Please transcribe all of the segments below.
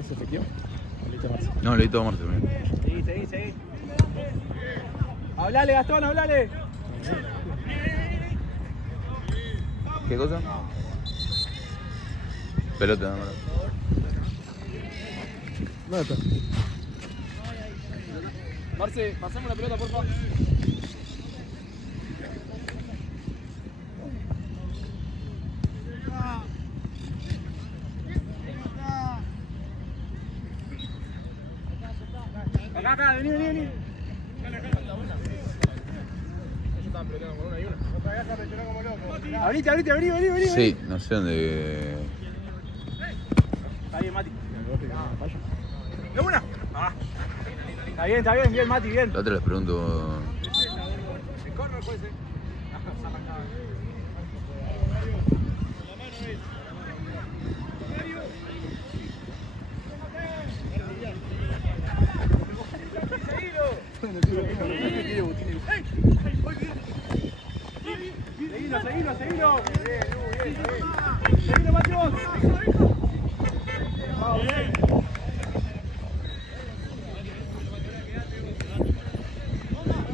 ¿Es efectivo? Leito Marce. No, Leito Marce. Seguí. Hablale, Gastón, hablale. ¿Qué cosa? Pelota, ¿Dónde está? Marce, pasame la pelota, por favor. Acá, vení. Ellos estaban peleando con una y una. Abrite, vení. Sí, no sé dónde. Está bien, Mati. ¡De una! Está bien, Mati, bien. La otra les pregunto. El corner puede ser. Seguilo. Bien. Seguilo, Mati, vos.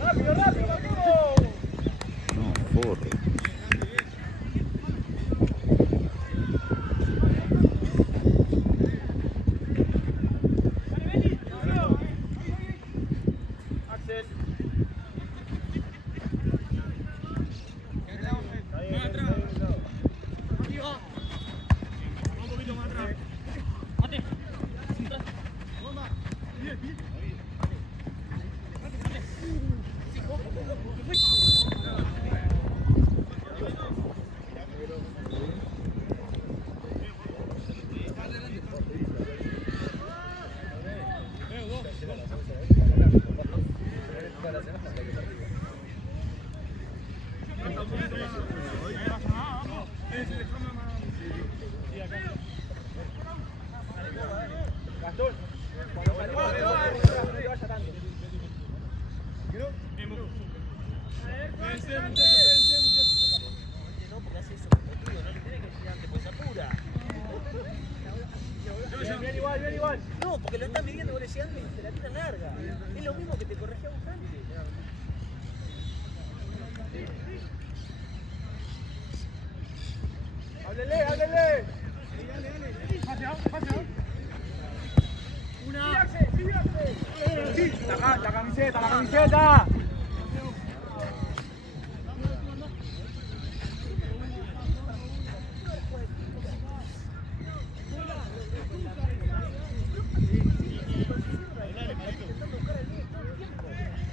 Rápido, No, forro. Axel. Gastón, cuando salimos no te vaya tanto. No, porque hace eso contigo, no le tenés que decir antes, pues se apura. Bien igual. No, porque lo estás midiendo, vos le decís antes y te la tiran larga. Es lo mismo que te corregía un antes. Háblele. Pase. Una. Sí, la camiseta.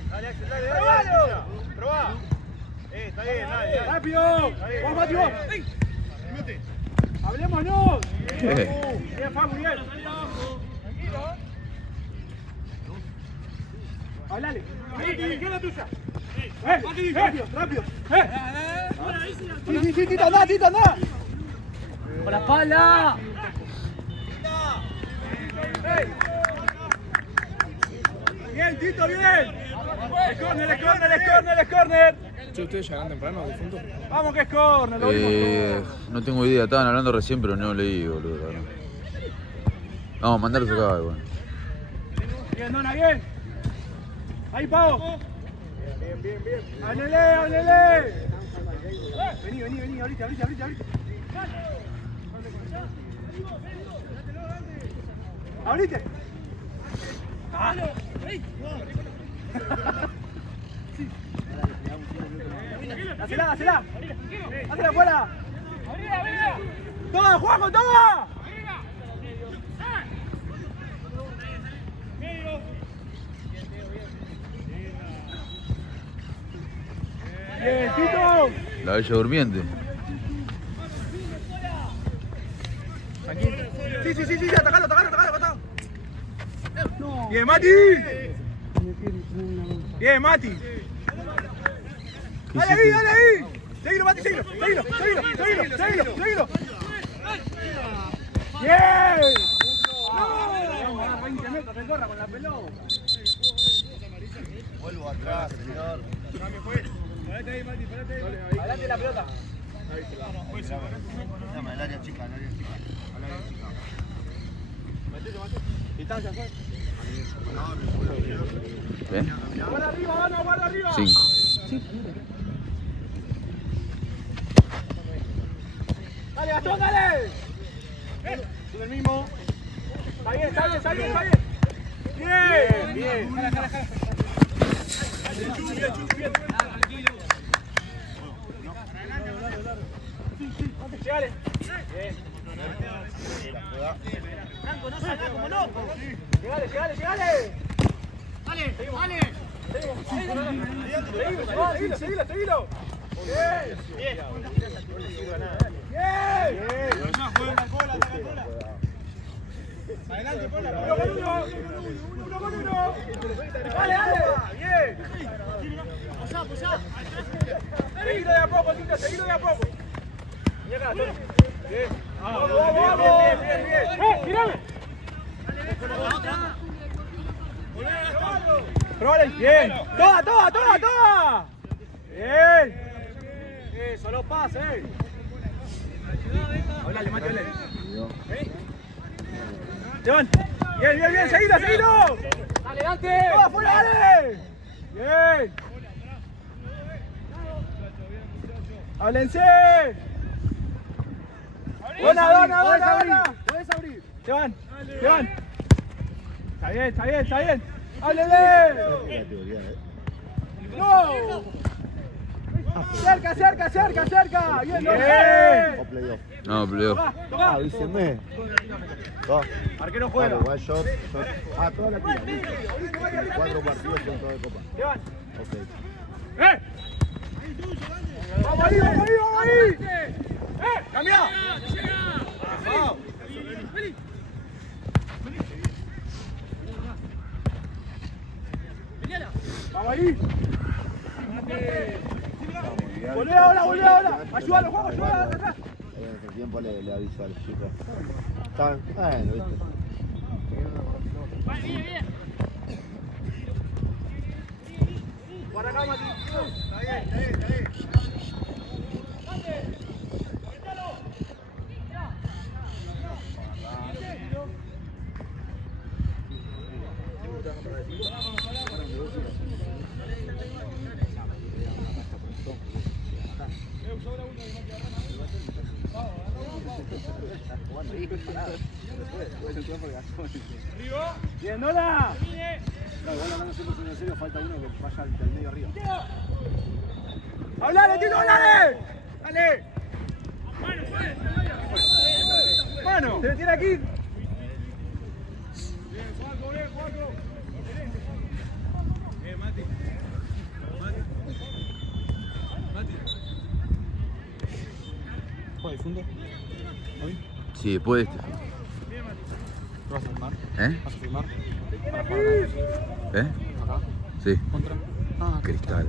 Dale, probá. Está bien, dale. Rápido. Vamos, Mati, vos. Hablémonos. Bien, Facu, bien. Hablale. ¿Qué es la tuya? Rápido. Sí, Tito, anda. Con la espalda. Bien, Tito, bien. Es corner. Che, ¿ustedes llegan temprano, difunto? Vamos que es corner, lo vimos. No tengo idea, estaban hablando recién, pero no leí, boludo. Vamos, mandarlos acá, bueno. Bien, Dona, bien. Ahí, Pau. Bien. Háblele. Vení, ahorita. Abrite. Hacela. Hacela afuera. Toma, Juanjo, toma. Bien, Tito. La Bella Durmiente. Sí, atacalo. No. Bien, Mati. Dale ahí. Seguilo, Mati, seguilo. Bien. No. 20 metros, recorra con la pelota. Vuelvo atrás, señor. Parate ahí, Mati. Adelante la pelota. Llama, el área chica. Distancia, ¿Bien? guarda arriba, Vano, guarda arriba. 5. Dale, Gastón, dale. Son el mismo. Está bien, está bien, está bien, está bien. Bien, bien. Jala, jala, jala. Llegale. Bien. Franco, no salga como loco. Llegale, llegale, llegale. Dale, dale. Seguilo, seguilo, seguilo. Bien. Bien. Bien. Adelante, Pola. Uno con uno. Uno con uno. Dale, dale. Bien. Posá, posá. Seguilo de a poco, Tito, seguilo de a poco. Y acá, Tony. Bien. Vamos, vamos, vamos. Bien, bien, bien. ¡Tirame! Probale. Bien. Toda, toda, toda, toda. Bien. Eso, los pases. Hablale, Mati, hablale. Llevan. Bien, bien, bien. Seguilo, seguilo. Dale, Dante. Toda afuera, dale. Bien. Háblense. Buena, buena, buena, buena. Puedes abrir. Llevan, llevan. Está bien, está bien, está bien. ¡Háblele! ¡No! ¡Cerca, cerca, cerca, cerca! ¡Bien, bien! No, playoff. Ah, avísenme. Dos. Arquero Claro, juega. one shot, shot. Ah, toda la tira. 4 partidos con toda de copa. Llevan. Ok. ¡Vamos ahí, vamos ahí, vamos ahí! ¡Cambia! ¡Vamos ahí! ¡Volvé ahora, volvé ahora! ¡Ayúdalo, Juan, ayúdalo! ¡Atrás! En el tiempo le aviso a los chicos. Están, bueno, viste. Guarda acá, Mati. Está bien, está bien, está bien. Bien, Nola. No, igual hablando 100% en serio, falta uno que vaya del medio arriba. ¡Hablale, Tito, hablale! ¡Dale! ¡Mano! ¡Se le tiene aquí! ¿Juega difunto? ¿Hoy? Sí, después de este. ¿Te vas a filmar? ¿Eh? ¿Vas a filmar? Para ¿Eh? acá. Sí. ¿Contra? Ah, Cristal.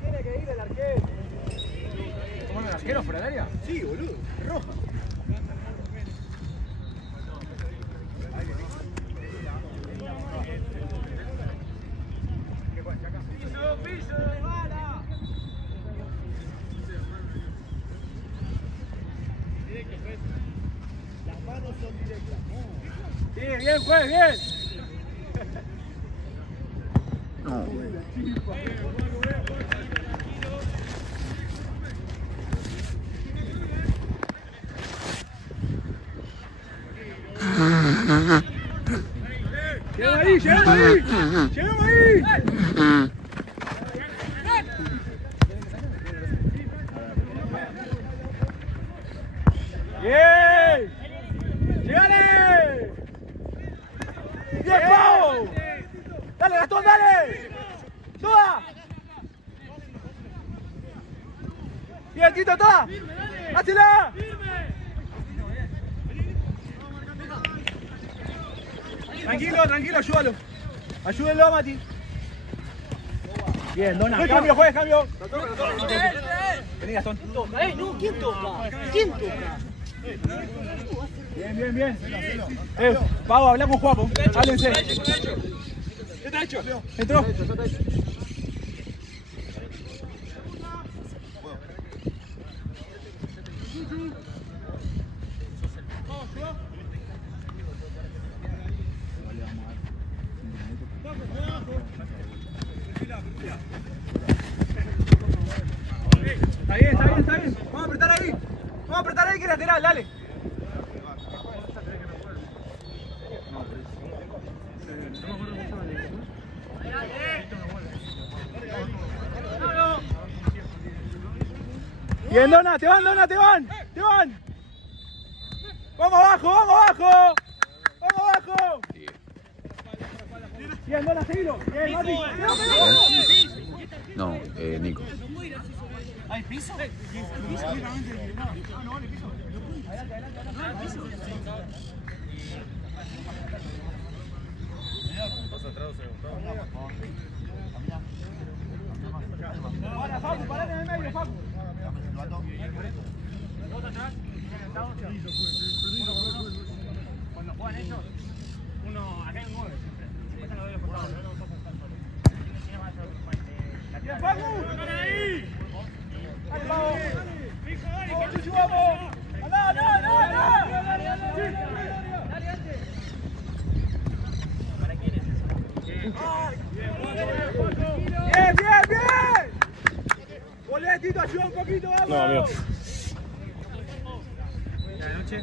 Tiene que ir el arquero. ¿Cómo el arquero fuera del área? Sí, boludo. Roja. Sí, bien, juez, bien. No. Llegamos ahí, llegamos ahí. Llegamos ahí. Bien. Llegale. Bien, Pau. Dale, Gastón, dale. Toda. Bien, Tito, toda. Hácela. Tranquilo, tranquilo, ayúdalo. Ayúdenlo a Mati. Bien, Dona. Cambio, juez, cambio. Vení, Gastón. No, ¿quién toca? ¿Quién toca? Bien, bien, bien. Pau, habla con Juaco. Háblense. ¿Qué está hecho? Entró. Está bien, está bien, está bien. Vamos a apretar ahí. Vamos a apretar ahí que es lateral, dale. Bien, Dona, te van, Dona, te van. Te van. Vamos abajo, vamos abajo. Vamos abajo. Bien, Dona, seguilo. Bien, Mati. No, Nico. ¿Hay piso? Para, Facu, parate en el medio, Facu. Cuando juegan ellos, uno acá en 9 siempre. Siempre están los dos costados. Bien, Facu. Dale, vamos. Vamos, Chuchu, vamos. Andá, andá, andá, andá. Bien, bien, bien. Boletito, ayuda un poquito, vamos. No, amigo. La noche.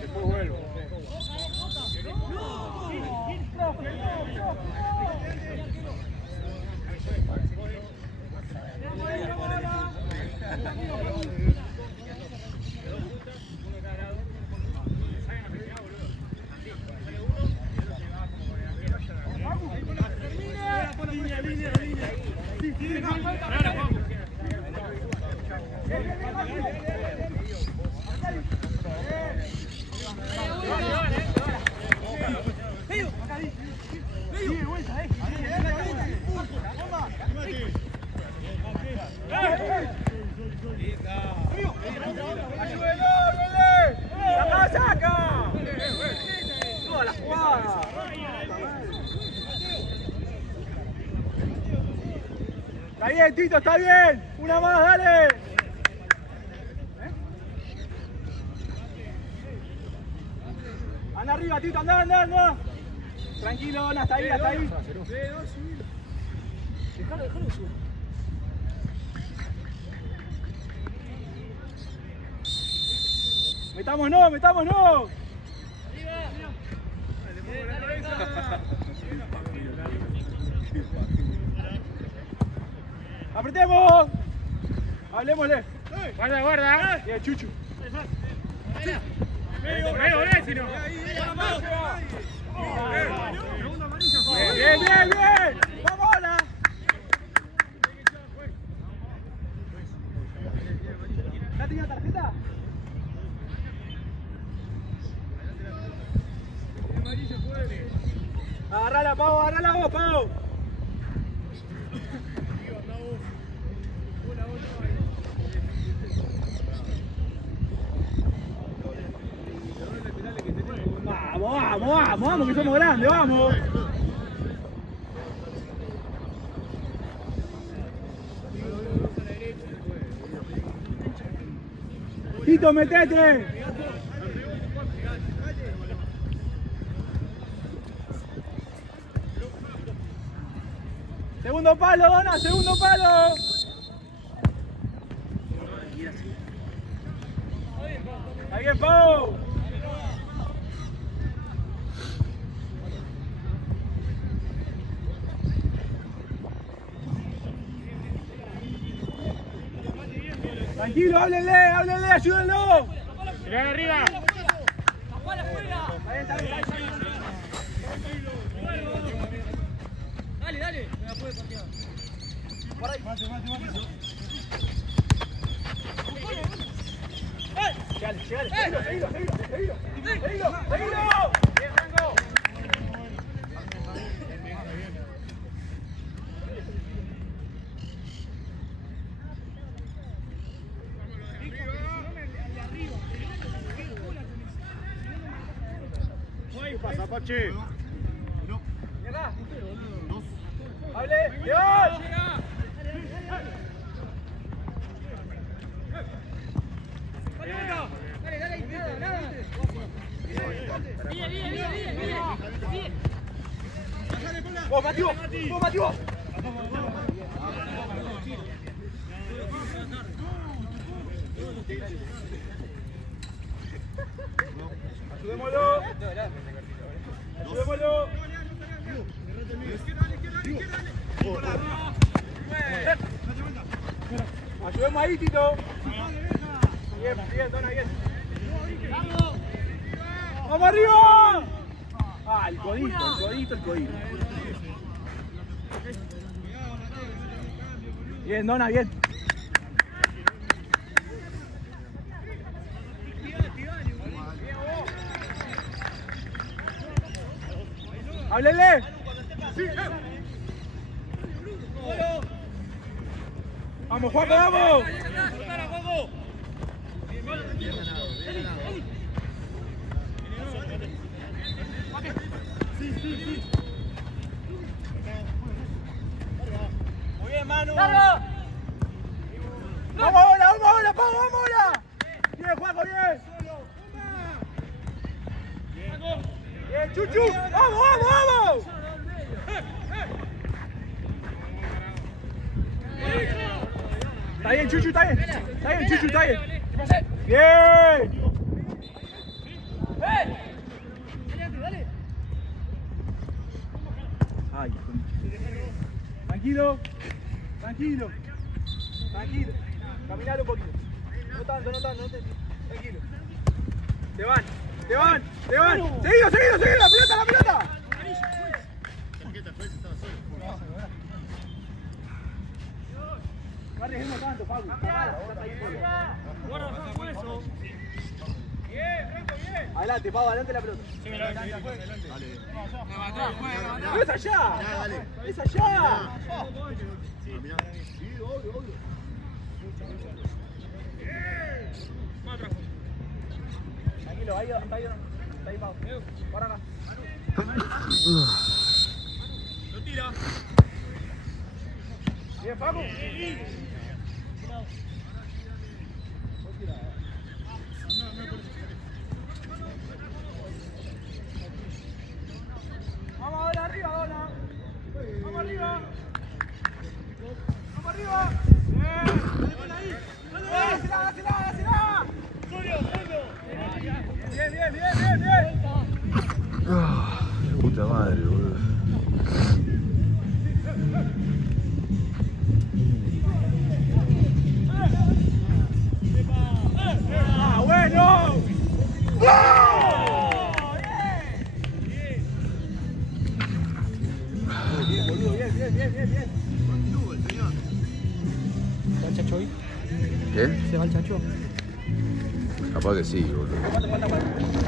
Después vuelvo. ¡Ayúdenlo, ayúdenle! ¡Saca, saca! ¡Toda la jugada! Está bien, Tito, está bien. Una más, dale. Anda arriba, Tito, anda, anda, anda. Tranquilo, Ana, hasta ahí, hasta ahí. Dejalo, dejalo subir. Metámonos, metámonos. Apretemos. Hablemosle. Guarda, guarda. Bien, Chuchu. Si no. Bien, bien, bien. Vamos, Ana. ¿Ya tenía tarjeta? Agarrala, Pau, agarrala vos, Pau. Vamos, vamos, vamos, vamos, que somos grandes, vamos. Tito, metete. Segundo palo, Dona, segundo palo. Está bien, Pau. Tranquilo, háblenle, háblenle, ayúdenlo. Mirá arriba. Está bien, está bien. Dale, dale. Me la puede patear. Por ahí. Llegale, llegale. Seguilo, seguilo, seguilo, seguilo. Seguilo, seguilo. Bien, Franco. ¿Qué pasa, Pache? Llega. Hable. Dios. Dale, dale, nada, nada. Bien, bien, bien, bien, bien. Vos, Mati, vos. Vos, Mati, vos. Ayudémoslo. Ayudémoslo. Ayudemos ahí, Tito. Bien, bien, Dona, bien. ¡Vamos arriba! Ah, el codito. Bien, Dona, bien. ¡Háblele! ¡Vamos, Juanjo, vamos! Muy bien, Manu. ¡Vamos ahora, Pau, vamos ahora! Bien, Juanjo, bien. Bien, Chuchu. ¡Vamos! Está bien, Chuchu, está bien. Chuchu, está bien. Bien. Ay, tranquilo. Caminar un poquito. No tanto. Tranquilo. Te van. Seguido. La pelota. No arriesguemos tanto, Pablo. Adelante, Pablo, adelante la pelota. ¡Es allá! ¡Es allá! Tranquilo, ahí, Pablo. Para acá. Lo tira. Bien, Paco. Vamos ahora arriba, Dona. Vamos arriba. Dásela. Bien. Puta madre, boludo. ¡Bueno! Bien, boludo, bien. ¿Se va el Chacho hoy? ¿Qué? ¿Se va el Chacho? Capaz que sí, boludo.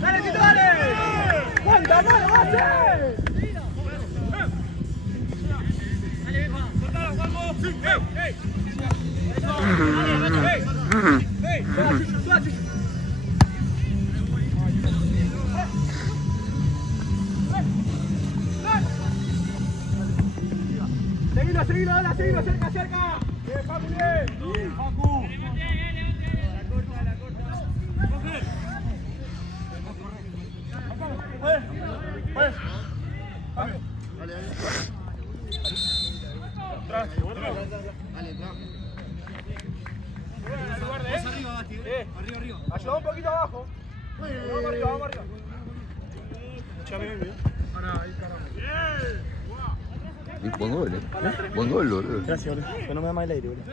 ¡Dale, Tito, dale! ¡Cuánta mano va a hacer! Seguilo, dale, cerca. Bien, Facu, bien. Facu. La corta. Arriba. Ayuda un poquito abajo. Vamos arriba. Buen gol, boludo. Gracias, boludo. Pero no me da más el aire, boludo.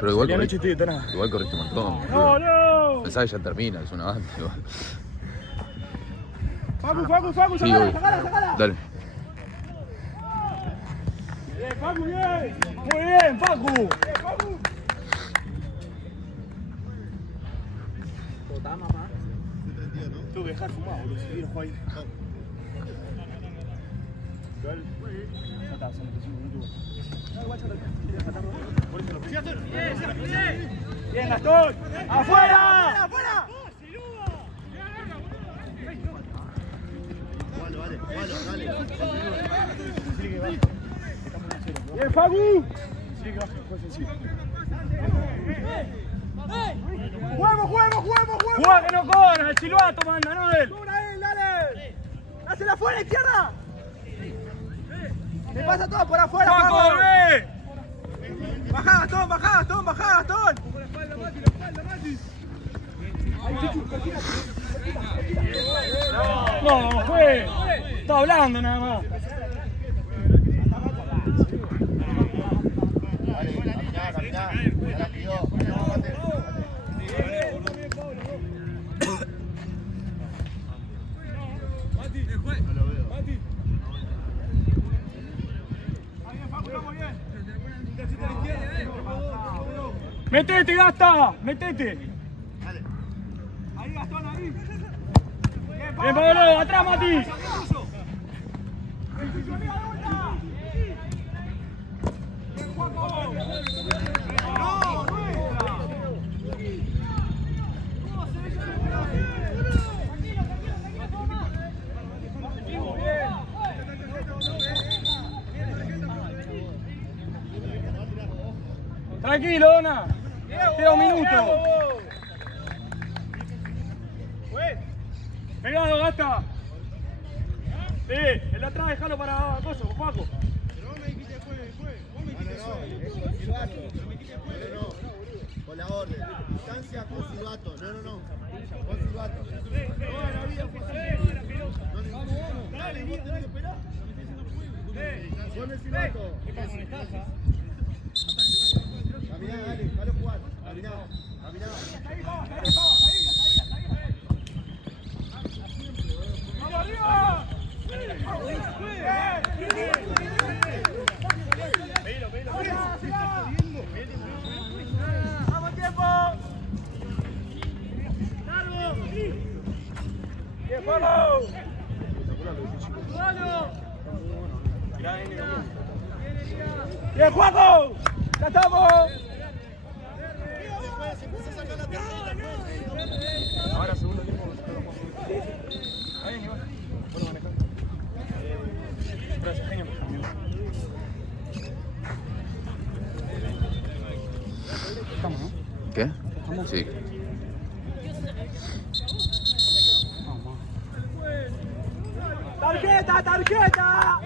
Pero igual Ya corriste, estoy detonado. igual corriste un montón. boludo. ¡No! Pensaba que ya termina, es una banda. Facu, Sí, voy. sacala. Dale. Bien, Facu, bien. Muy bien, Facu. Tuve que dejar fumado, boludo. Si quiero jugar ahí. Igual. Ya está, son 25 minutos. Bien, Gastón. ¡Afuera! Vale. Bien, Fabi. Sí, que baje, juez encima. Juguemos. ¡Juega que no corra! ¡El silbato manda, no él! ¡Cobra él, dale! ¡Hacela afuera, izquierda! ¡Me pasa todo por afuera, ¡Juan, vamos! corre! ¡Bajá, Gastón! No, juez. Está hablando nada más. Caminá. Ya la pidió. ¡Metete, Gasta! ¡Metete! Ahí, Gastón, ahí. ¡Bien, Pablo! ¡Atrás, Mati! Tranquilo, Dona. Queda un minuto. Pegado, Gasta. Sí, el de atrás déjalo para Coso, Paco. Con la orden. Distancia con silbato. No. Con silbato. Dale, vos tenés que esperar. Con el silbato. Caminá, dale, dale jugar. Caminá. ¡Vamos arriba! ¡Vamos, tiempo! ¡Bien, vamos! ¡Bien, Juaco! ¡Ya estamos! Ahora, segundo tiempo. Bueno, manejar. Gracias, genio. Estamos, ¿no? ¿Qué? Sí. ¡Tarjeta!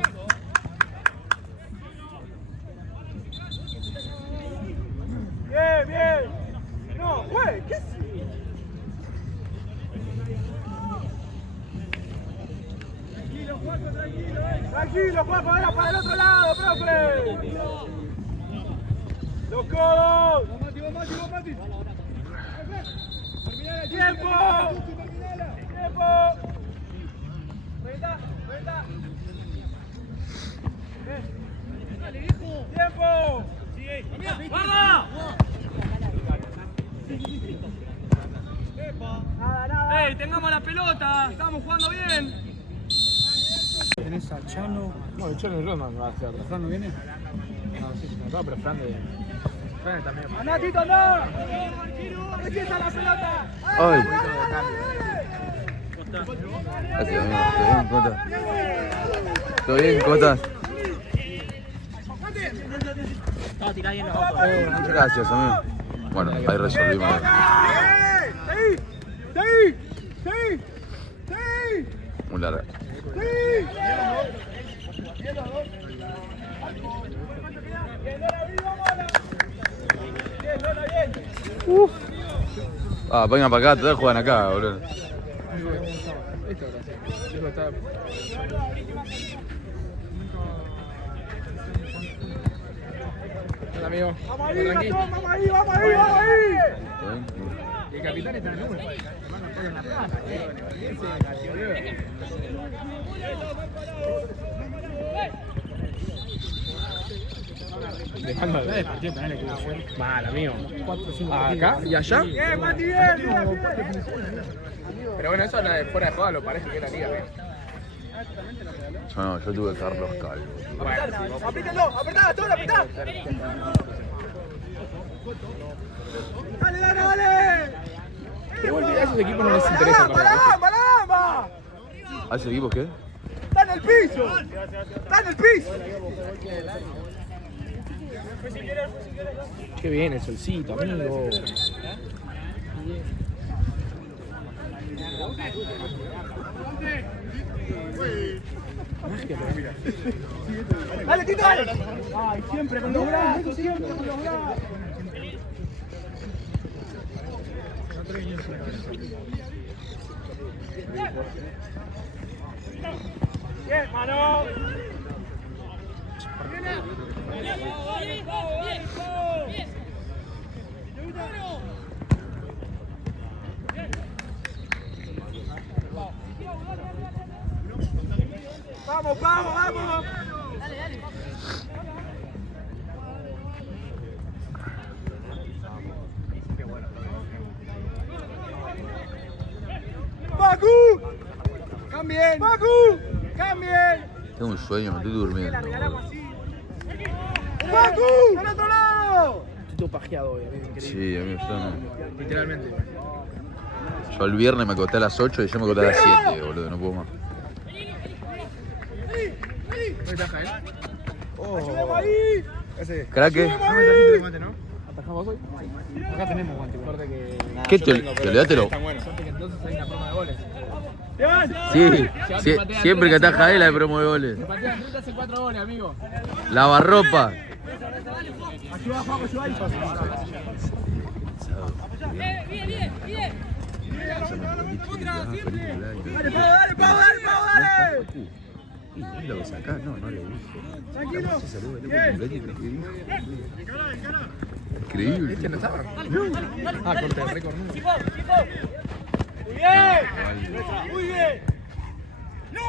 Bien. No, güey, ¿qué es? Tranquilo, Juaco, ahora para el otro lado, profe. Los codos. Mati. Tiempo. Vuelta. Tiempo. ¡Guarda! Nada. ¡Ey, tengamos la pelota! ¡Estamos jugando bien! Tenés a Chano. No, el Chano y Ronda no va a hacer. ¿Fran no viene? No sé si no, pero Fran también. Andá, Tito, andá. Requiesa la pelota. ¡Ay! Gracias, amigo. ¿Todo bien, Cota? Estaba tirado ahí en los autos. Gracias, amigo. Bueno, ahí resolvimos. ¡Sí! Muy larga. Ah, vengan para acá, todos juegan acá, boludo. Hola, amigo. ¡Vamos ahí! El capitán está en el número. Dejando de partido penal que fue mal, amigo. Acá y allá. ¡Bien, Mati, bien! Pero bueno, eso fuera de juego lo parece que es la liga, Yo tuve Carlos Calvo. ¡Aprítenlo! ¡Apretá, todo, apretá! ¡Dale! Pero bueno, a esos equipos no les interesa. ¡Malamba! ¿A ese equipo qué? ¡Está en el piso! ¡Está en el piso! Qué bien el solcito, amigo. ¡Dale, Tito, dale! ¡Ay, siempre con los brazos, siempre con los brazos! ¡Bien, mano! ¡Vamos, vamos, vamos! Dale, dale. ¡Facu! ¡Cambien! ¡Facu! ¡Cambien! Tengo un sueño, me estoy durmiendo. ¡Facu! ¡Al otro lado! Estoy todo pajeado hoy, amigo, increíble. Sí, amigo, Literalmente. yo el viernes me acosté a las 8 y yo me acosté a las 7, boludo, no puedo más. ¿No taja, ¡Ayúdame ahí! Ese. Craque, Guante, ¿no? ¿Atajamos hoy? Acá tenemos guante. Suerte que... ¿qué te olvidátelo? Suerte que entonces hay una forma de goles. Sí, siempre que ataja él hay promo de goles. Se patean 30 hace 4 goles, amigo. Lavarropa. Ayuda, Juan, ayuda ahí. Dale, Pau, dale! ¿Y lo ves acá? No, no le dije. Tranquilo. Increíble. ¿Este no estaba? Ah, corte de récord. Muy bien. Muy bien. ¡No!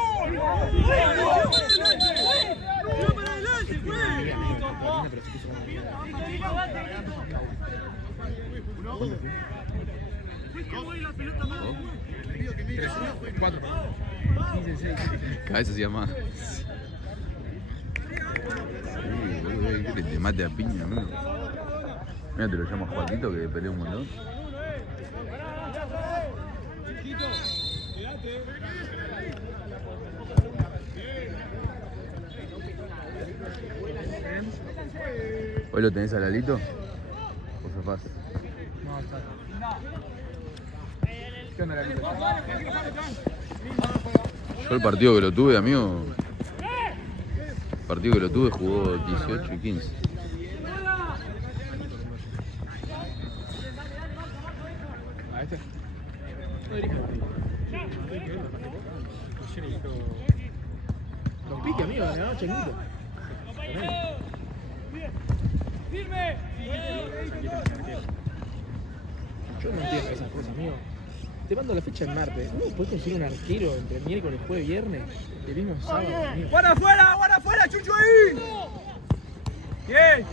¡Para adelante, Cuatro. Cada vez hacía más. Que te mate a piña, amigo. Mira, te lo llamo Juanito que pelea un montón. ¿Hoy lo tenés a Lalito? ¿O zafás? No, está. ¿Qué onda, Lalito? Yo el partido que lo tuve, amigo. El partido que lo tuve jugó 18 y 15. ¿A este? No dirige el partido. Los piques, amigo, me ganó Changuito. ¡Firme! Yo no entiendo esas cosas, amigo. Te mando la fecha el martes. ¿No podés conseguir un arquero entre miércoles, jueves, viernes? El mismo sábado, amigo. ¡Guarda afuera, Chucho ahí! ¡Bien!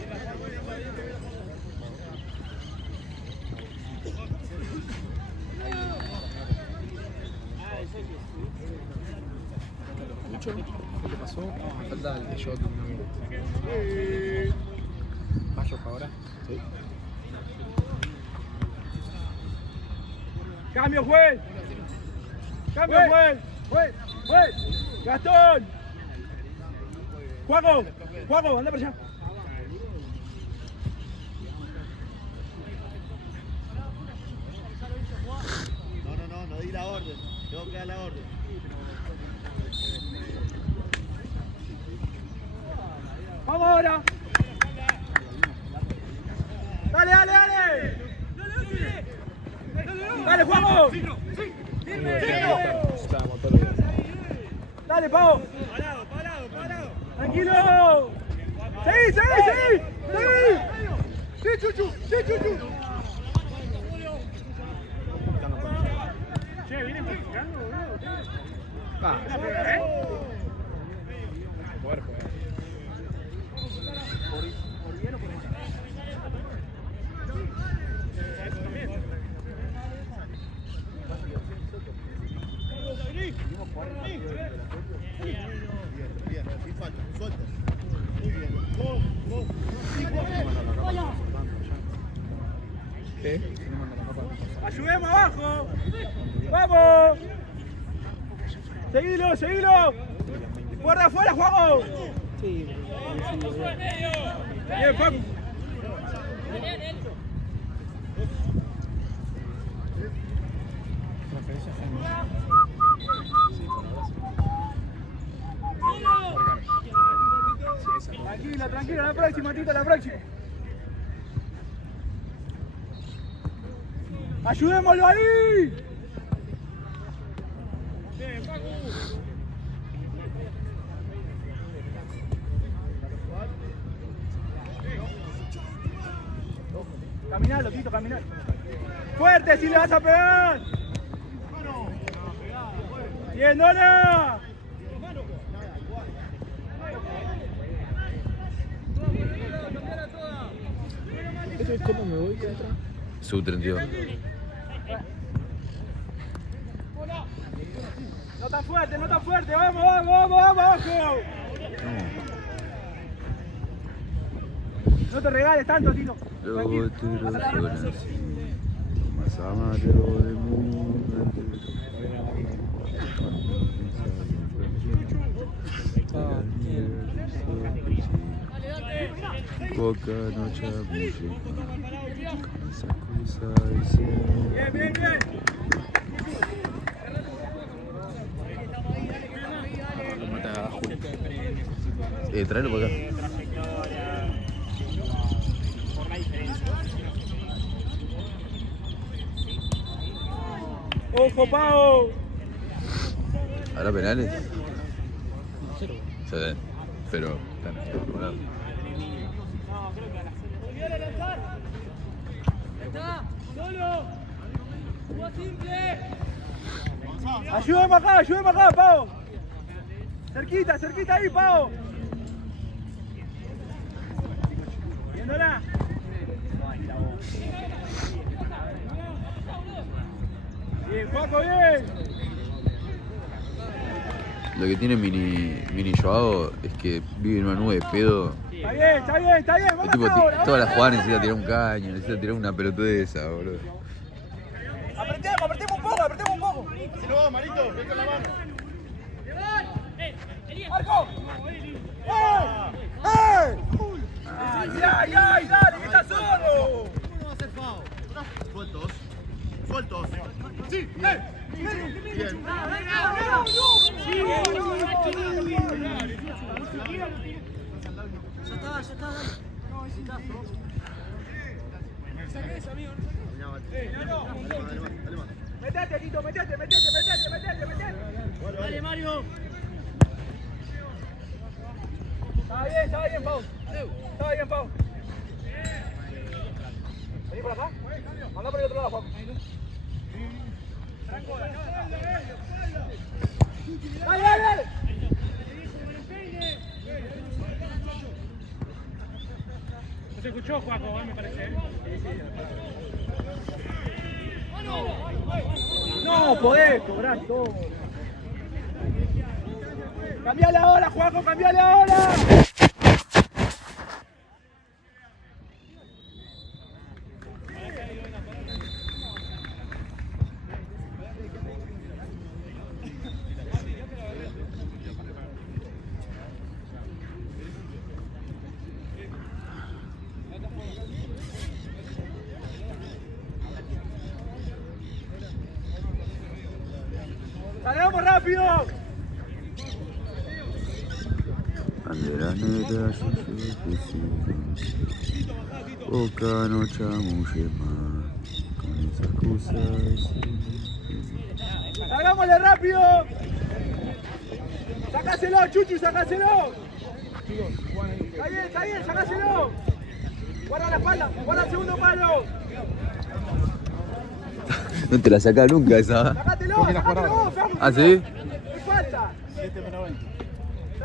¿Mucho? ¿Qué te pasó? Me falta el de shot, amigo. ¿Payo ahora? Sí. ¡Cambio, juez! ¡Cambio, juez! ¡Gastón! ¡Juago! ¡Anda para allá! No di la orden. Tengo que dar la orden. ¡Vamos ahora! ¡Dale! ¡Dale, Juago! Estábamos todos los días. ¡Dale, Pau! Parado. ¡Tranquilo! ¡Sí! ¡Sí, Chuchu! Che, vienen practicando, boludo. Ah, poder jugar. Bien, sin falta, suelta. Muy bien. ¿Qué? ¡Ayudemos abajo! ¡Vamos! ¡Seguilo! ¡Por de afuera, juego! Sí, Bien, Facu. transferencia Jaime. Tranquila, tranquila, la próxima, Tito, la próxima. ¡Ayudémoslo ahí! Caminalo, Tito, caminalo. ¡Fuerte si le vas a pegar! ¡Bien, Dona! ¿Esto es cómo me voy contra? Sub-32. No tan fuerte, no tan fuerte. Vamos, vamos, vamos, vamos, abajo. No te regales tanto, Tito. Luego te lo conocí, más amado del mundo. Poca noche música, esa cosa Bien, bien, bien. Tráelo por acá. Ojo, Pau. ¿Habrá penales? Sí, pero están acostumbrados. Ayúdame acá, Pau. Cerquita, cerquita ahí, Pau. Viéndola. Bien, Paco, bien. Lo que tiene Mini Joao es que vive en una nube de pedo. Está bien, está bien, está bien. El Vamos tipo, ahora. todas las jugadas necesita tirar un caño, necesita tirar una pelotudeza, boludo. Apretemos, apretemos un poco, apretemos un poco. Si lo va, Marito, mete la mano. ¡Marco! ¡Eh! ¡Ay, ay, dale, que estás solo! ¿Cómo no va a ser foul? Sueltos. Sueltos. Sí, bien. Bien. Metete, Tito, metete. Dale, Mario. Está bien, Pau. Está bien, Pau. Vení por acá. Anda por el otro lado, Pau. Dale. No se escuchó, Juaco, me parece. No, podés cobrar todo. Cambiale ahora, Juaco, cambiale ahora. ¡Ganamos rápido! Banderas negras, yo poca noche mujer más, con esas cosas. ¡Hagámosle rápido! ¡Sacáselo, Chuchu, sacáselo! Está bien, sacáselo. Guarda la espalda, guarda el segundo palo. No te la saca nunca esa. Sacátelo, vos, Facu. ¿Ah, sí? Me falta.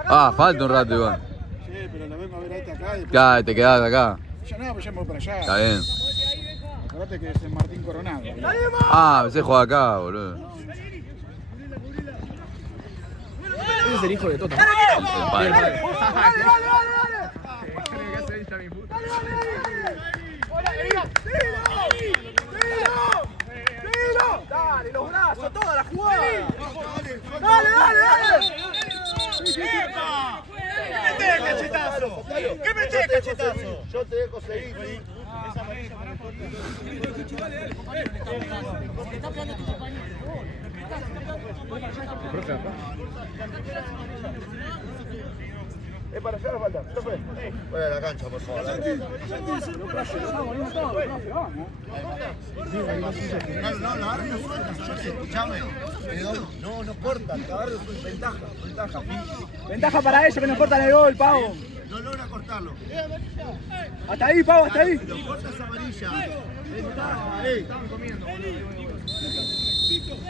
Ah, falta un rato, Iván. Sí, pero la vengo a ver a esta acá y después... Ya, te quedás acá. Ya no, pues ya me voy para allá. Está bien. Acordate que es el Martín Coronado. ¡Salimos! Ah, pensé jugar acá, boludo. Ese es el hijo de Tota. El padre. ¡Dale! ¡Dale, los brazos, toda la jugada! ¡Dale! ¡Sí! ¡Epa! ¿Qué metés, cachetazo? ¿Qué metés, cachetazo? Yo te dejo seguir. ¿Sí? Es para allá la falta. Profe. Fuera de la cancha, por favor. No, la agarre fuerte. Escuchame. No corta. La agarre es ventaja. Ventaja para ellos que nos cortan el gol, Pavo. No logra cortarlo. Hasta ahí, Pavo, hasta ahí. Pero corta esa amarilla. Ventaja. Ey.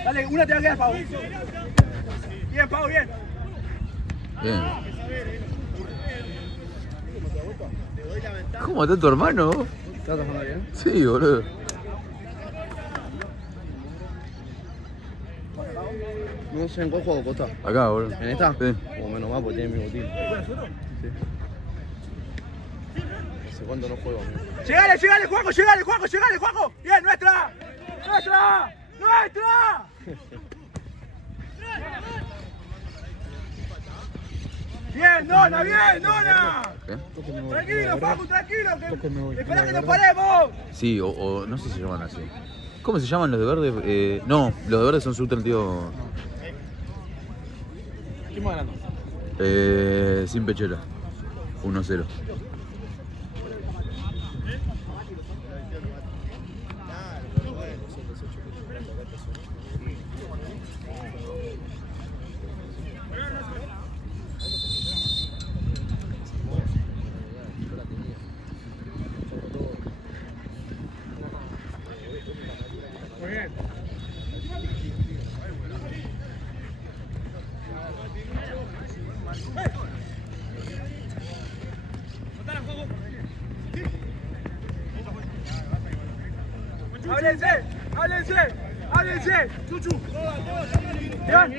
Dale, una te va a quedar, Pavo. Bien, Pavo, bien. Bien. ¿Cómo está tu hermano? ¿Estás trabajando bien? Sí, boludo. No sé en cuál juego Costa. Acá, boludo. ¿En esta? Sí. O menos mal porque tiene mi botín. Sí. ¿Hace cuánto no juego, amigo? Llegale, Juaco, llegale, Juaco. Bien, nuestra. Bien, Nona, bien, Nona. ¿Qué? Tranquilo, Facu, tranquilo. Tóquenme. Espera que nos paremos. Sí, o no sé si se llaman así. ¿Cómo se llaman los de verde? No, los de verde son sub-32 ¿Quién va ganando? sin pechera. 1-0. Háblense. Chuchu. Llevan.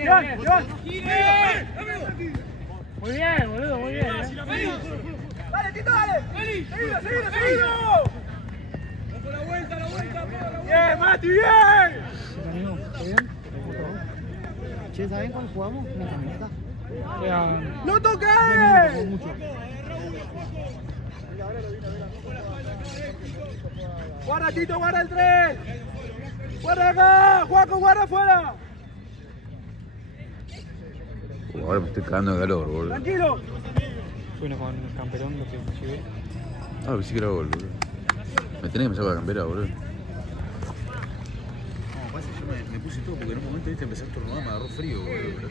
Muy bien, boludo, muy bien. Dale, Tito, dale. Seguilo. Ojo la vuelta. Bien, Mati, bien. Che, ¿saben cuándo jugamos? Una camioneta. ¡No toques! Guarda, Tito, guarda el 3. Guarda acá, Juaco, guarda afuera. Ahora me estoy cagando de calor, boludo. Tranquilo. Bueno, con el camperón lo que llevé. Ah, pensé que era gol, boludo. Me tenés que empezar con la campera, boludo. No, pasa, yo me puse todo porque en un momento viste empecé a estornudar, me agarró frío, boludo.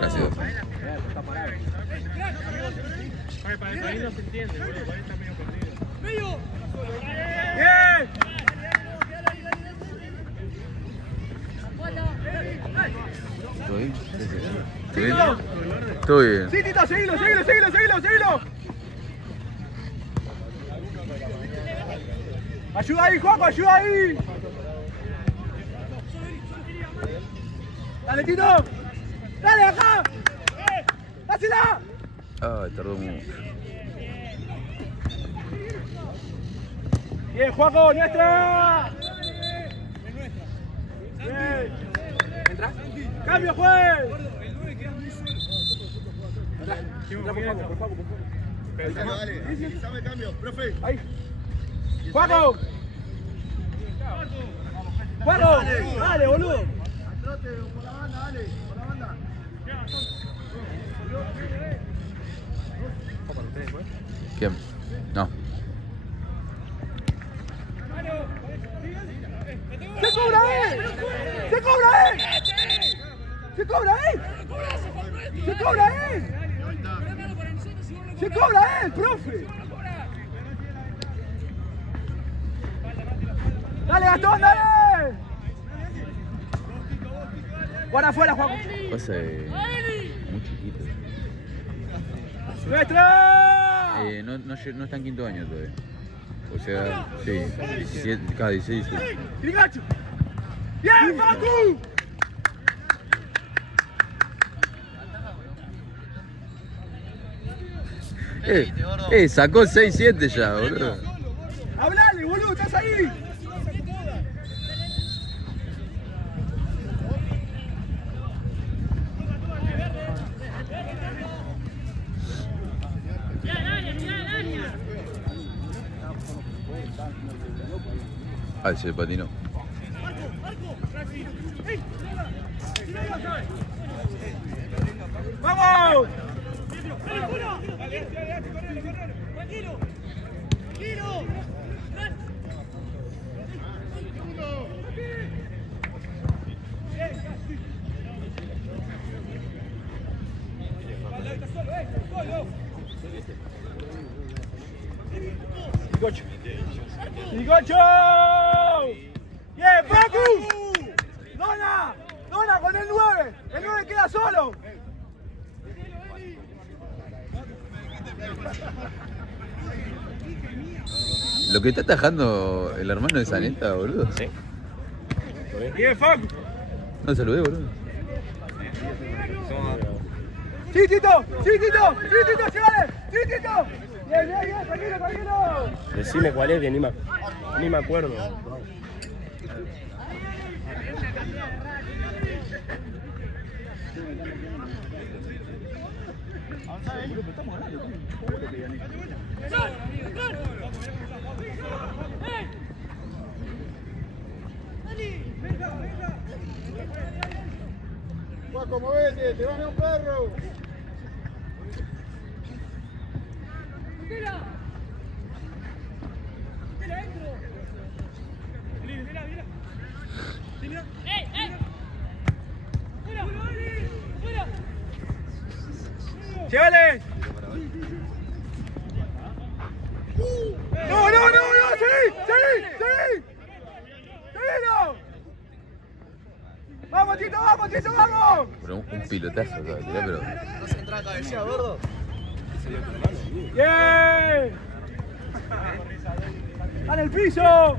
Gracias. Para el país no se entiende, boludo. El país está medio perdido. Bien. ¿Estoy? ¿Sí? Estoy bien. Sí, Tito, seguilo. Ayuda ahí, Juaco, ayuda ahí. Dale, Tito. Dale, acá. ¡Dásela! Ay, tardó mucho. Bien, Juaco, nuestra. Bien. ¿Entra? ¡Cambio, juez! Entra, por favor. Dale, sabe cambio, profe. Ahí. ¡Juaco! ¡Dale, boludo! Trote, por la banda, dale, por la banda. ¿Quién? No. ¡Se cobra él! Profe! ¡Dale, Gastón, dale! Guarda afuera, Juan. Pasa muy chiquito. ¡Nuestra! No está en quinto año todavía. O sea, sí, 17, cada 16. ¡Grigacho! ¡Bien, Facu! Sacó 6-7 ya, boludo. ¡Hablale, boludo! ¡Estás ahí! Ah, se patinó. ¡Vamos! Bigocho. Bigocho. Bien, Facu. Dona. Dona con el 9. El 9 queda solo. Lo que está atajando el hermano de Zaneta, boludo. Sí. Bien, Facu. No se lo ve, boludo. Sí, Tito. Sí, Tito. Sí, Tito. Llegale. Sí, Tito. Bien, bien, bien. Tranquilo, tranquilo. Decime cuál es, que ni me acuerdo. Juaco, movete, te van a un perro. Llegale. No, no, no, no. Seguí, seguí, seguí. Seguilo. Vamos, Tito, vamos, Tito, vamos. Pero un pilotazo acá, tirá, pero. No se entra cabecea, gordo. Bien. ¡Dale el piso!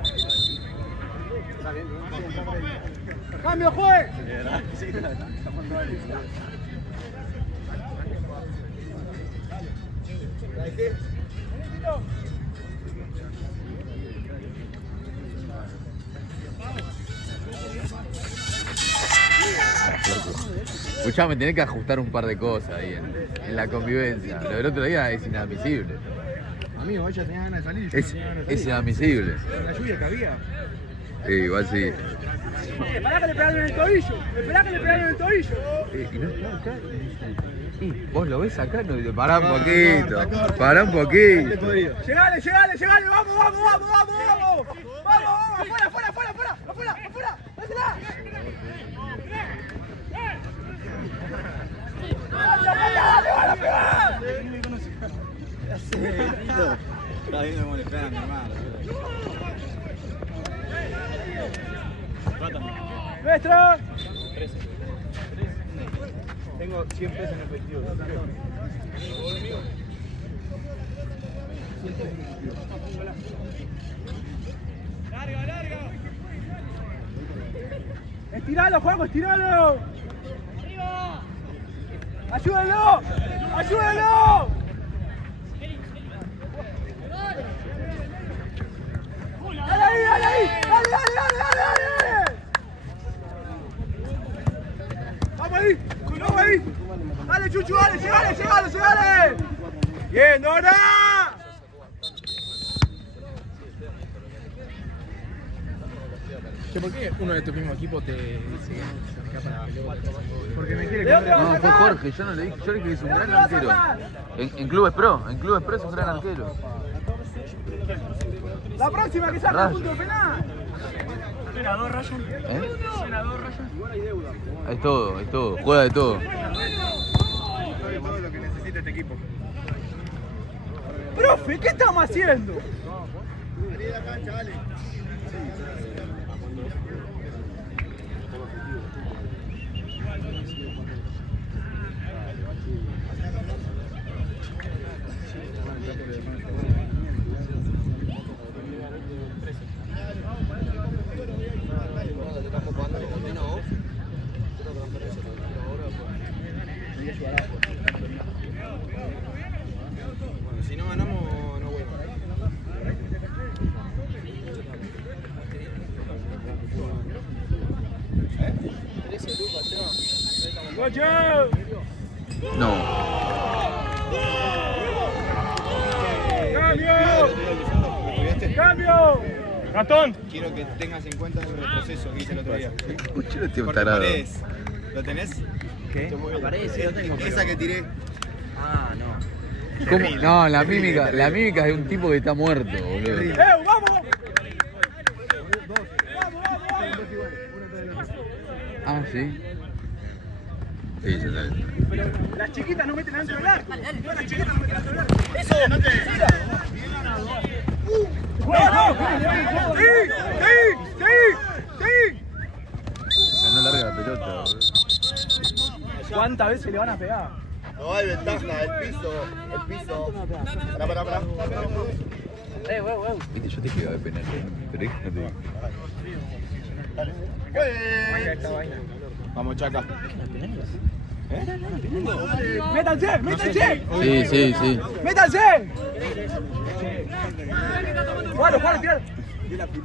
¡Cambio, juez! Escuchame, tenés que ajustar un par de cosas ahí en la convivencia. Lo del otro día es inadmisible. Amigo, ella tenía ganas de salir. Yo Es, no tenía ganas de es salir. inadmisible. Con la lluvia que había. Sí, igual sí. Esperá que le pegaron en el tobillo. Esperá que le pegaron en el tobillo. Y no está acá. Y vos lo ves acá, no, pará un poquito. Pará un poquito. Llegale, llegale, llegale. Vamos, vamos, vamos, vamos, vamos. Vamos, vamos. Afuera, afuera, afuera, afuera, afuera, afuera. Dásela. ¡Dale, van a pegar! Está viendo cómo le pegan a mi hermano. ¡Nuestra! Tengo 100 pesos en efectivo. ¡Larga, larga! ¡Estiralo, Juanjo, estiralo! ¡Arriba! ¡Ayúdenlo! ¡Ayúdenlo! ¡Dale ahí, dale ahí! ¡Dale, dale, dale, dale, dale! ¡Vamos ahí! ¡Vamos ahí! ¡Dale, Chuchu, dale! ¡Llegale, llegale, llegale! ¡Bien, Dora! Che, ¿por qué uno de estos mismos equipos te dice que se escapa la pelota? Porque me quiere ¿De dónde comer. vas a No, fue sacar? Jorge, yo no le dije, yo le dije que es un ¿De gran dónde vas a arquero. sacar? En Clubes Pro es un gran arquero. La próxima que saca el Ryan. punto penal. ¿Eh? Es todo, juega de todo. Todo lo que necesita este equipo. Profe, ¿qué estamos haciendo? Salí de la cancha, dale. Si no ganamos, no vuelvo. ¡Gocho! No. ¡Cambio! ¡Cambio! Gastón. Quiero que tengas en cuenta el proceso que hice el otro día. Escuché el tío Corta tarado. paredes. ¿Lo tenés? ¿Qué? Paredes, sí, lo tengo. Esa que tiré. Ah, no. ¿Cómo? No, la mímica es de un tipo que está muerto, boludo. ¡Vamos! Ah, sí. Sí, se sale. Pero las chiquitas no meten dentro del arco. Las chiquitas no meten dentro del arco. ¡Eso! ¡No te! ¡No! ¡Sí! No larga la pelota, boludo. ¿Cuántas veces le van a pegar? No hay ventaja, el piso. Pará. Viste, yo te dije que iba a haber penal, pero es que no te digo. Vamos, Chaca. ¡Métanse! Sí. ¡Métanse! ¡Jugalo, tiralo!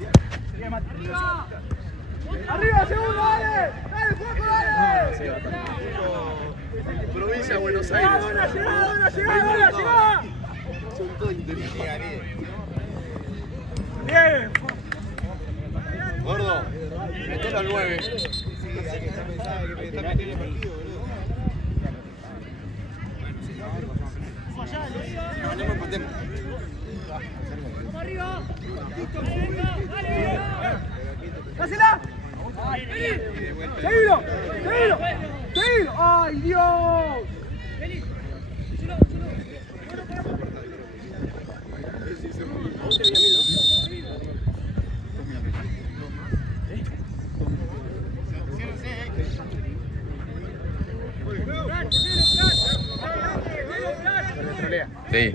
¡Arriba, segundo, dale! ¡Dale, Juanjo, dale! Provincia de Buenos Aires. ¡Llegada! Son todos inteligentes. ¡Bien! Gordo, metelo al 9. ¡Dásela! ¡Seguilo! ¡Ay, Dios! Sí.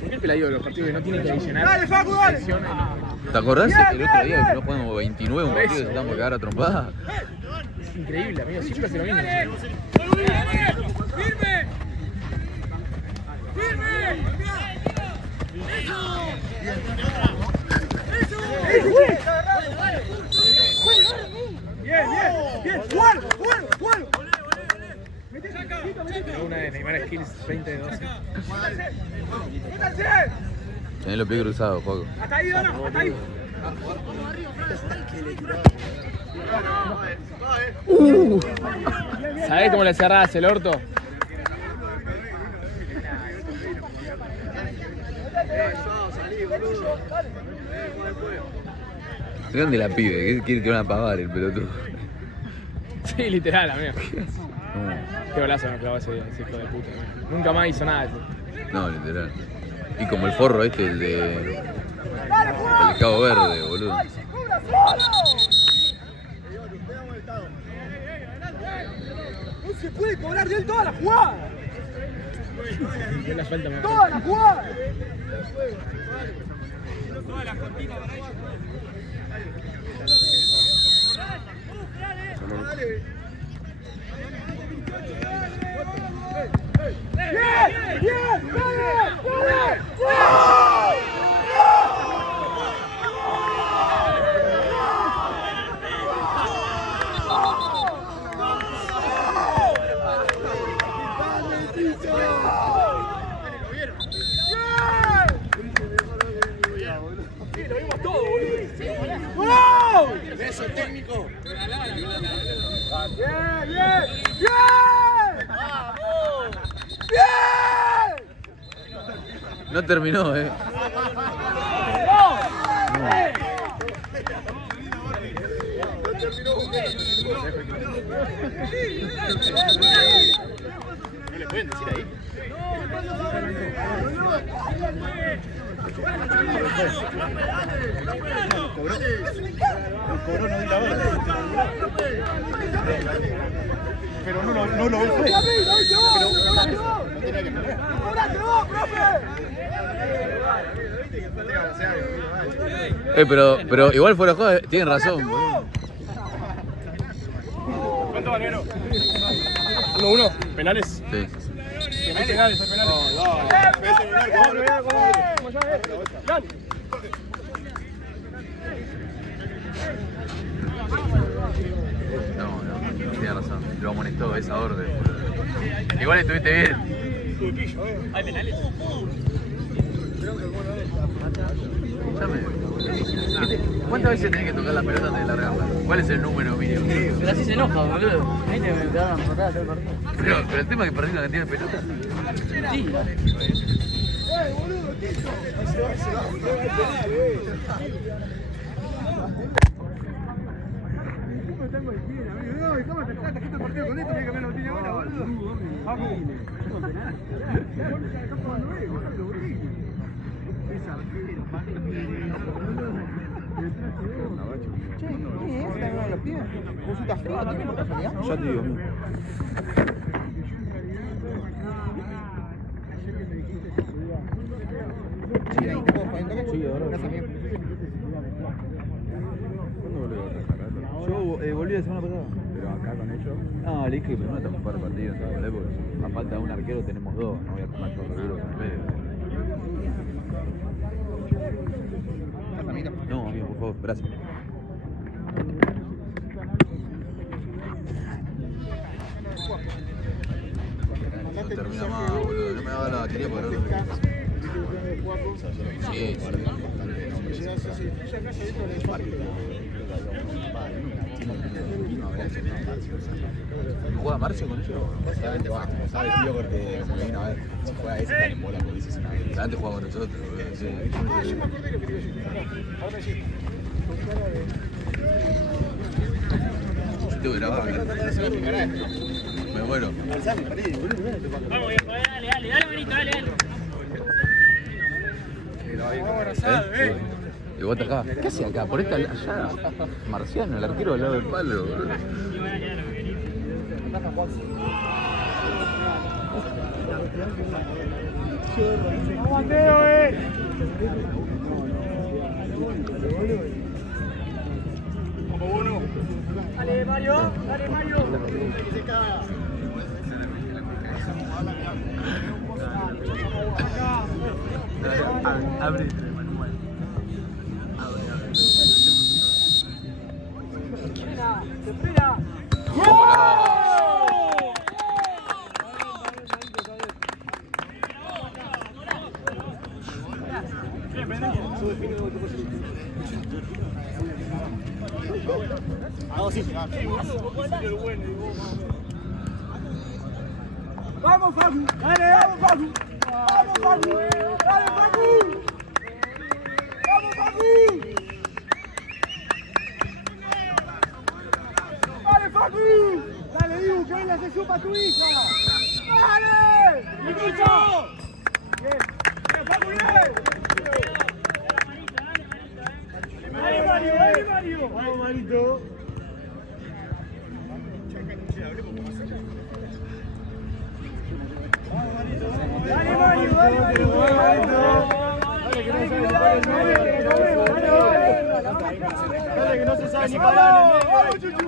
¿Por qué el peladillo de los partidos que no tiene que adicionar? ¡Dale, Facu, dale! ¿Te acordás el otro día que no jugamos 29 un partido y se estamos a cagar a trompada? Es increíble, amigo. Siempre hace lo mismo. ¡Firme! ¡Bien! ¡Juan! Una de Neymar Skills 20 de 12. ¡Métanse! Tenés los pies cruzados, Juaco. ¡Hasta ahí, Dona! ¡Hasta ahí! ¿Sabés cómo le cerrás el orto? ¿De dónde la pide? ¿Qué quiere que van a pagar el pelotudo? Sí, literal, amigo. No, Qué golazo me clavó ese hijo de puta. Nunca más hizo nada. no, literal. Y como el forro este, el de Cabo Verde, boludo. No se puede cobrar de él toda la jugada. La falta me ¡Toda la jugada! ¡Bien! Eso, técnico. ¡Bien! No terminó, No le pueden decir ahí. Cobró, no di la hora. Pero no lo ve el juez. No tenía que poner. pero igual fuera de juego, tienen razón, boludo. ¿Cuánto valero? 1-1. ¿Penales? Sí. Hay penales, hay penales. No, tiene razón. Lo amonestó esa orden, boludo. Igual estuviste bien. ¿Hay penales? Escuchame. ¿Cuántas veces tenés que tocar la pelota antes de largarla? ¿Cuál es el número mínimo? Pero así se enoja, boludo. Ahí te van a matar todo el partido. Pero el tema es que perdí una cantidad de pelotas. Mentira. Ya te digo. Yo volví la semana pasada. Pero acá con ellos. No, le dije que primero tenemos un par de partidos, ¿sabes? Porque a falta de un arquero tenemos dos, no voy a tomar yo seguro en el medio. No, amigo, por favor, gracias. No termina más, boludo, no me haga la batería por el otro. Sí, ¿No juega Marcio con ellos? ¿Sabes, tío? Porque me vino a ver. Si juega ese, está en bola, porque dices una vez. Antes jugaba con nosotros, boludo. Sí. Yo tengo que grabar. Me muero. Vamos, viejo, dale, Benito, dale. Y vos acá. ¿Qué haces acá? Por esta allá. Marciano, el arquero al lado del palo, boludo. Dale, Mario, dale, Mario. Abre. Se espera. Vamos, Facu. Dale, vamos, Facu. Vamos, Facu. Dale, Facu. Vamos, Facu. Dale, Facu. Dale, Dibu, que hoy la sesión para tu hija. Dale. ¡Nicucho! Bien. Bien, Facu, bien. Dale, Mario, dale, Mario. Vamos, Marito. Dale, Mario, dale, Mario. Dale, que no se sabe ni parar. Vamos, Chuchu.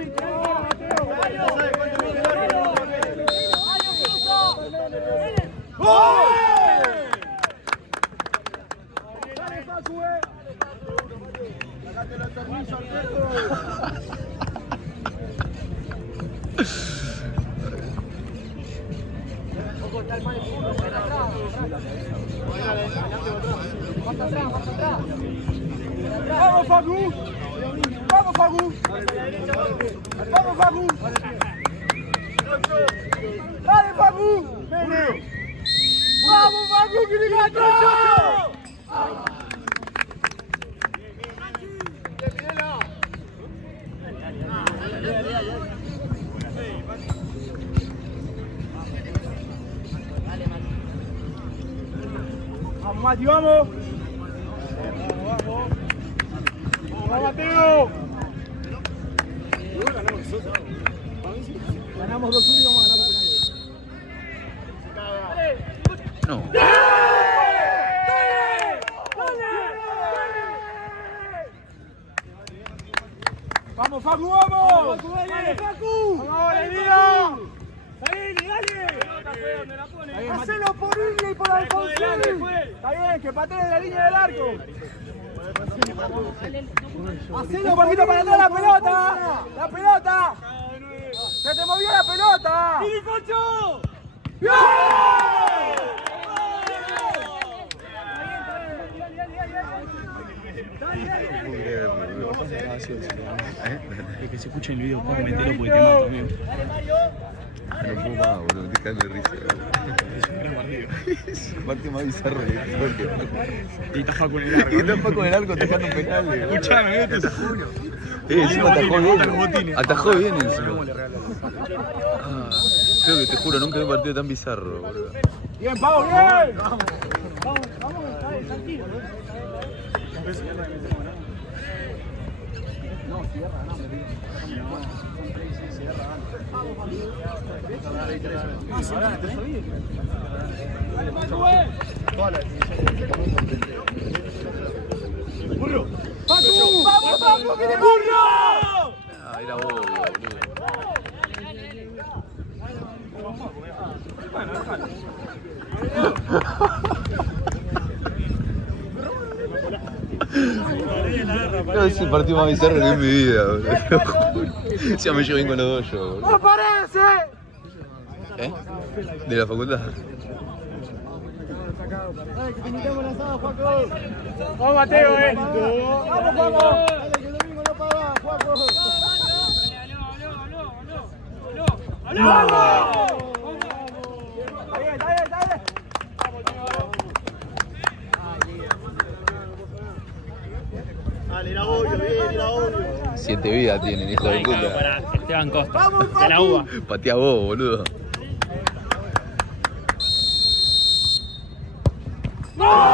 Dale, Facu, Sacate los tornillos, Vamos, Facu. Vamos, Facu. Vamos, Facu. Dale, Facu. Vamos, Facu, que le ganó. Vamos, Mati, vamos. Vamos, Mateo. Ganamos 2-1 y vamos a ganar por penales. No. Vamos, Facu, vamos. Dale, Facu. Vamos, Elías. Dale. Hacelo por Inge y por Alfonsín. Está bien, que patee de la línea del arco. Hacelo un poquito para atrás la pelota. La pelota. Se te movió la pelota. ¡Tiricocho! ¡Bien! El que se escuche el video, ponme entero porque te mato, amigo. No puedo más, boludo, me estoy cagando de risa. Es un gran partido. Es el partido más bizarro de la historia. Y está Facu en el arco. Y está Paco en el arco tocando penales. Escuchame, te juro. Encima atajó Botines, bien. botines. Atajó bien encima. Ah, creo que te juro, nunca vi un partido tan bizarro, boludo. Bien, Pau, bien. Vamos, tranquilo. ¡Burro! ¡Vamos, que te burro! Ah, era obvio, boludo. No, es el partido más bizarro que vi en mi vida, boludo. Te lo juro. Ya me llevo bien con los dos yo, boludo. ¡Aparece! ¿Eh? De la facultad. Dale, que te invitamos al asado, Juaco. ¡Vamos, Mateo, ¡Vamos, Juaco! Dale, que el domingo no paga, Juaco. Dale, era obvio, bien, era obvio. 7 vidas tienen, hijo de puta. Para Esteban Costa, de la UBA. Patea vos, boludo. ¡Gol!